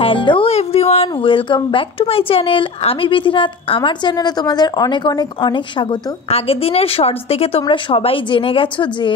Hello everyone, welcome back to my channel. আমি বিধিনাথ। আমার চ্যানেলে তোমাদের অনেক অনেক অনেক স্বাগত। আগের দিনের শর্টস দেখে তোমরা সবাই জেনে গেছো যে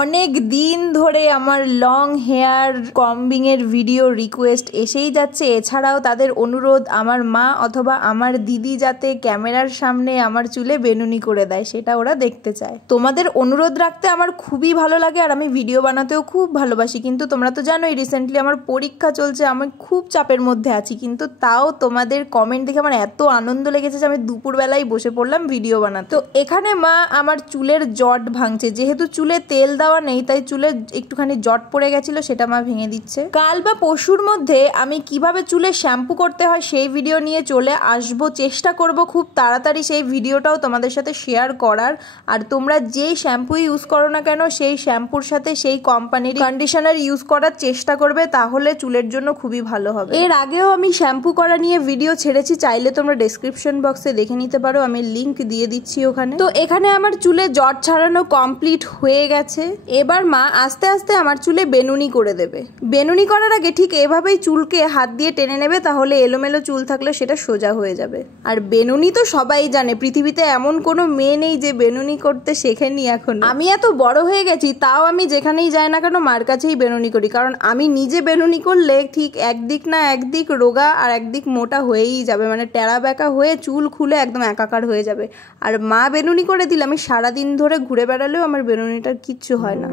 অনেক দিন ধরে আমার লং হেয়ার কম্বিং এর ভিডিও রিকোয়েস্ট এসেই যাচ্ছে। এছাড়াও তাদের অনুরোধ আমার মা অথবা আমার দিদি যাতে ক্যামেরার সামনে আমার চুলে বেনুনি করে দেয়, সেটা ওরা দেখতে চায়। তোমাদের অনুরোধ রাখতে আমার খুবই ভালো লাগে আর আমি ভিডিও বানাতেও খুব ভালোবাসি। কিন্তু তোমরা তো জানোই রিসেন্টলি আমার পরীক্ষা চলছে, আমি খুব চাপের মধ্যে আছি। কিন্তু তাও তোমাদের কমেন্ট দেখে আমার এত আনন্দ লেগেছে যে আমি দুপুরবেলায় বসে পড়লাম ভিডিও বানাতে। তো এখানে মা আমার চুলের জট ভাঙছে। যেহেতু চুলে তেল দেওয়া নেই তাই চুলে একটুখানি জট পড়ে গেছিল, সেটা মা ভেঙে দিচ্ছে। কাল বা পরশুর মধ্যে আমি কিভাবে চুলে শ্যাম্পু করতে হয় সেই ভিডিও নিয়ে চলে আসবো। চেষ্টা করব খুব তাড়াতাড়ি সেই ভিডিওটাও তোমাদের সাথে শেয়ার করার। আর তোমরা যেই শ্যাম্পু ইউজ করো না কেন সেই শ্যাম্পুর সাথে সেই কোম্পানির কন্ডিশনার ইউজ করার চেষ্টা করবে, তাহলে চুলের জন্য খুবই ভালো হবে। এর আগেও আমি শ্যাম্পু করা নিয়ে ভিডিও ছেড়েছি, চাইলে তোমরা ডেসক্রিপশন বক্সে দেখে নিতে পারো, আমি লিংক দিয়ে দিচ্ছি ওখানে। তো এখানে আমার চুলে জট ছাড়ানো কমপ্লিট হয়ে গেছে। এবার মা আস্তে আস্তে আমার চুলে বেনুনি করে দেবে। বেনুনি করার আগে ঠিক এভাবেই চুলকে হাত দিয়ে টেনে নেবে, তাহলে এলোমেলো চুল থাকলে সেটা সোজা হয়ে যাবে। আর বেনুনি তো সবাই জানে, পৃথিবীতে এমন কোনো মেয়ে নেই যে বেনুনি করতে শেখেনি এখন। আমি এত বড় হয়ে গেছি তাও আমি যেখানেই যাই না কেন মার কাছেই বেনুনি করি, কারণ আমি নিজে বেনুনি করলে ঠিক একদিক না একদিক রোগা আর একদিক মোটা হয়েই যাবে, মানে টেরা বেঁকা হয়ে চুল খুলে একদম একাকার হয়ে যাবে। আর মা বেনুনি করে দিলে আমি সারাদিন ধরে ঘুরে বেড়ালেও আমার বেনুনিটার কিচ্ছু হয় না।